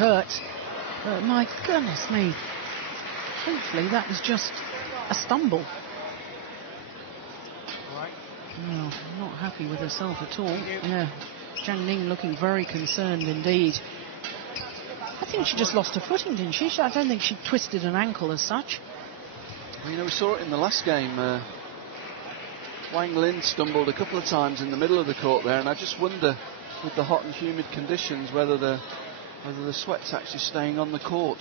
hurt. But my goodness me. Hopefully that was just a stumble. No, not happy with herself at all. Yeah, Zhang Ning looking very concerned indeed. I think she just lost her footing, didn't she? I don't think she twisted an ankle as such. Well, you know, we saw it in the last game. Wang Lin stumbled a couple of times in the middle of the court there, and I just wonder, with the hot and humid conditions, whether the sweat's actually staying on the court.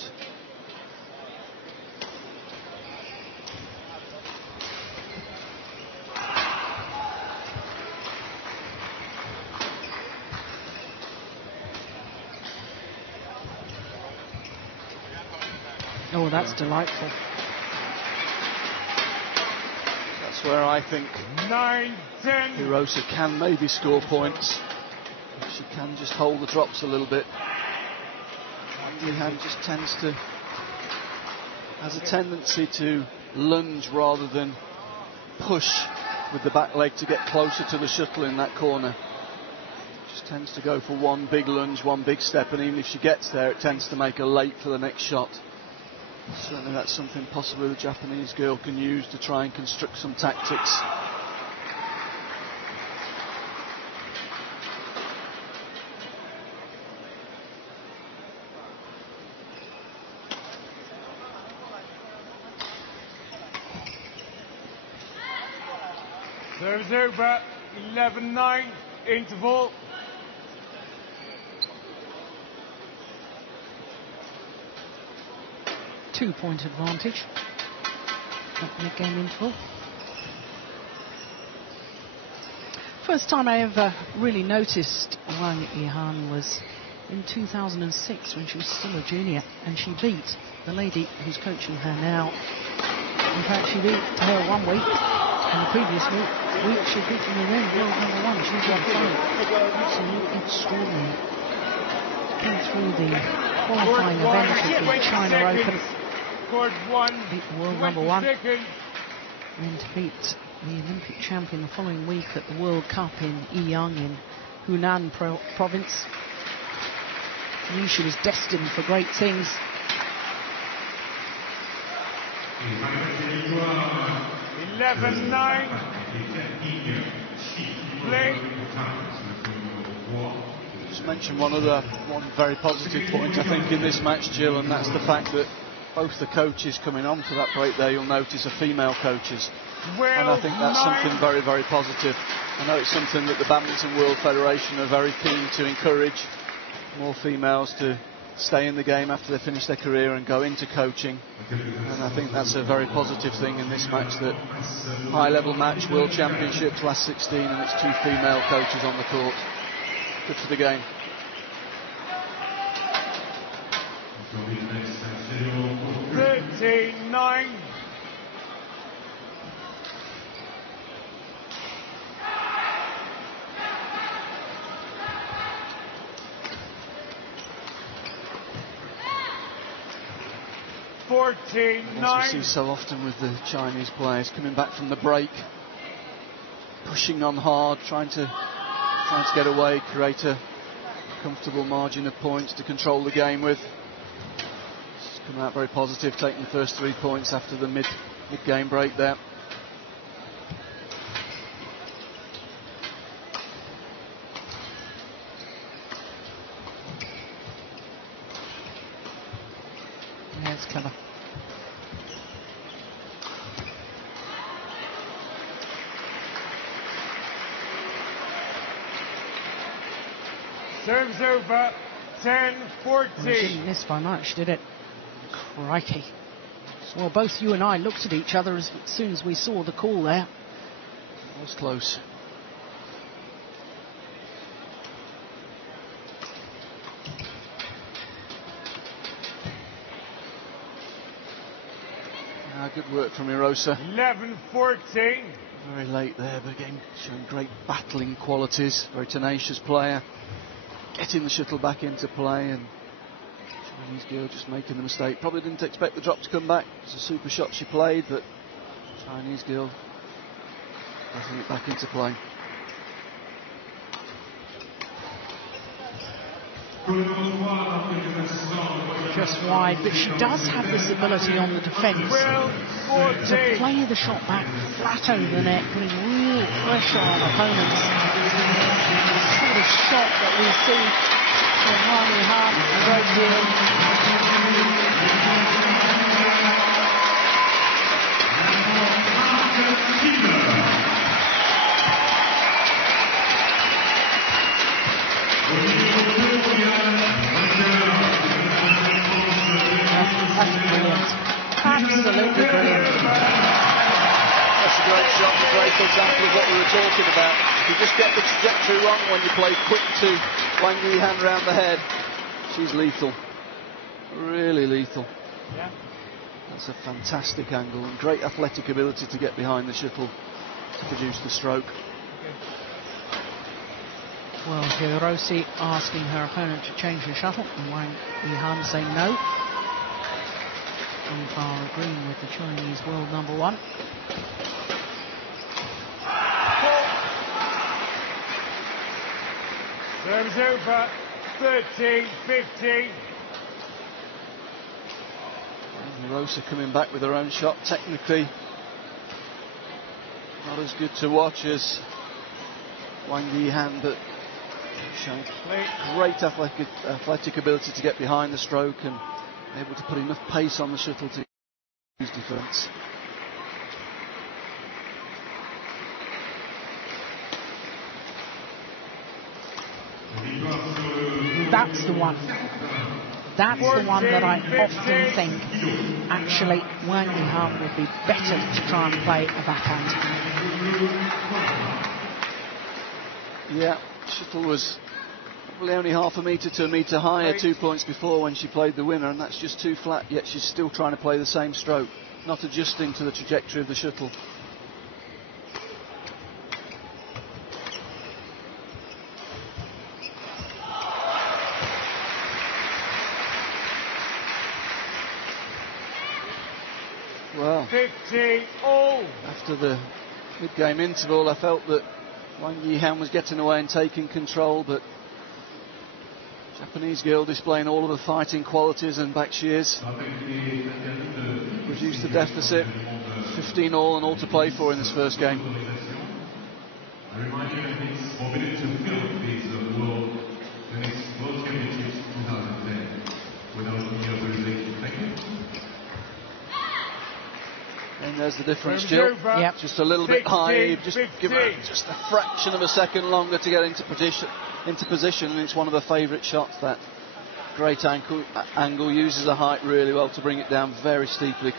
Oh, that's delightful. That's where I think 9-10. Hirose can maybe score points. If she can just hold the drops a little bit. Yihan just has a tendency to lunge rather than push with the back leg to get closer to the shuttle in that corner. Just tends to go for one big lunge, one big step, and even if she gets there, it tends to make her late for the next shot. Certainly that's something possibly the Japanese girl can use to try and construct some tactics. Serves over, 11-9, interval. Two-point advantage at mid-game interval. First time I ever really noticed Wang Yihan was in 2006 when she was still a junior, and she beat the lady who's coaching her now. In fact, she beat her 1 week, and the previous week she beat them again, world number 1. She's on fire. Absolutely extraordinary. Came through the qualifying event of the China Open. Beat the world number 1 and beat the Olympic champion the following week at the World Cup in Yihan in Hunan province. Knew she was destined for great things. Just mention one very positive point I think in this match, Jill, and that's the fact that both the coaches coming on for that break there, you'll notice, are female coaches. And I think that's something very, very positive. I know it's something that the Badminton World Federation are very keen to encourage more females to stay in the game after they finish their career and go into coaching. And I think that's a very positive thing in this match, that high-level match, World Championships, last 16, and it's 2 female coaches on the court. Good for the game. Nine. As we see so often with the Chinese players coming back from the break, pushing on hard, trying to get away, create a comfortable margin of points to control the game with. Come out very positive, taking the first 3 points after the mid-game break there. Yeah, it's clever. Serves over, 10-14. It didn't miss by much, did it? Crikey. Well, both you and I looked at each other as soon as we saw the call there. That was close. Good work from Hirose. 11-14. Very late there, but again showing great battling qualities. Very tenacious player. Getting the shuttle back into play, and Chinese girl just making the mistake. Probably didn't expect the drop to come back. It's a super shot she played, but Chinese girl getting it back into play. just wide, but she does have this ability on the defence to play the shot back flat over the net, putting real pressure on opponents. The sort of shot that we see from Wang Yihan a great deal. That's brilliant. Absolutely brilliant. That's a great shot, a great example of what we were talking about. You just get the trajectory wrong when you play quick to Wang Yihan round the head. She's lethal. Really lethal. Yeah. That's a fantastic angle and great athletic ability to get behind the shuttle to produce the stroke. Well, Hirose asking her opponent to change the shuttle, and Wang Yihan saying no. Umpire agreeing with the Chinese world number one. Service over. 13-15. Hirose coming back with her own shot. Technically not as good to watch as Wang Yihan, but showing great athletic ability to get behind the stroke and able to put enough pace on the shuttle to use defence. That's the one. That's the one that I often think actually Wang Yihan would be better to try and play a backhand. Yeah, shuttle was probably only half a metre to a metre higher 2 points before when she played the winner, and that's just too flat, yet she's still trying to play the same stroke, not adjusting to the trajectory of the shuttle. Well, 15-all. After the mid-game interval, I felt that Wang Yihan was getting away and taking control, but Japanese girl displaying all of the fighting qualities, and back she is. Reduced the deficit, 15-all and all to play for in this first game. And there's the difference, Jill. Yep. Just a little bit high, just give her just a fraction of a second longer to get into position, and it's one of her favourite shots. That great angle, uses the height really well to bring it down very steeply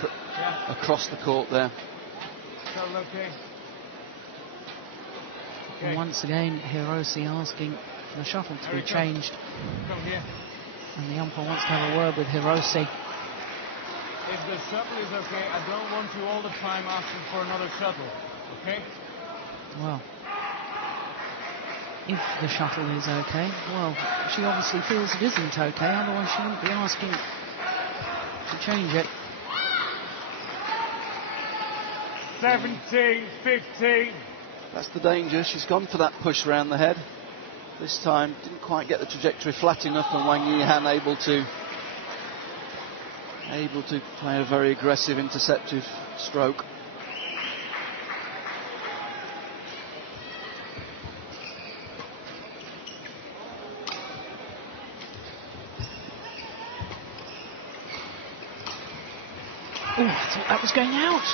across the court there. And once again, Hirose asking for the shuttle to be changed, and the umpire wants to have a word with Hirose. If the shuttle is okay, I don't want you all the time asking for another shuttle, okay? Well, if the shuttle is okay, well, she obviously feels it isn't okay, otherwise she wouldn't be asking to change it. 17-15. That's the danger. She's gone for that push around the head. This time didn't quite get the trajectory flat enough, and Wang Yihan able to play a very aggressive interceptive stroke. Oh, I thought that was going out.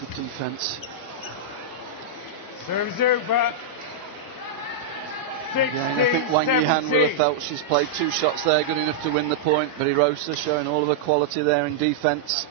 Good defence. Service over. Again, I think Wang Yihan will have felt she's played two shots there, good enough to win the point, but Hirose showing all of her quality there in defence.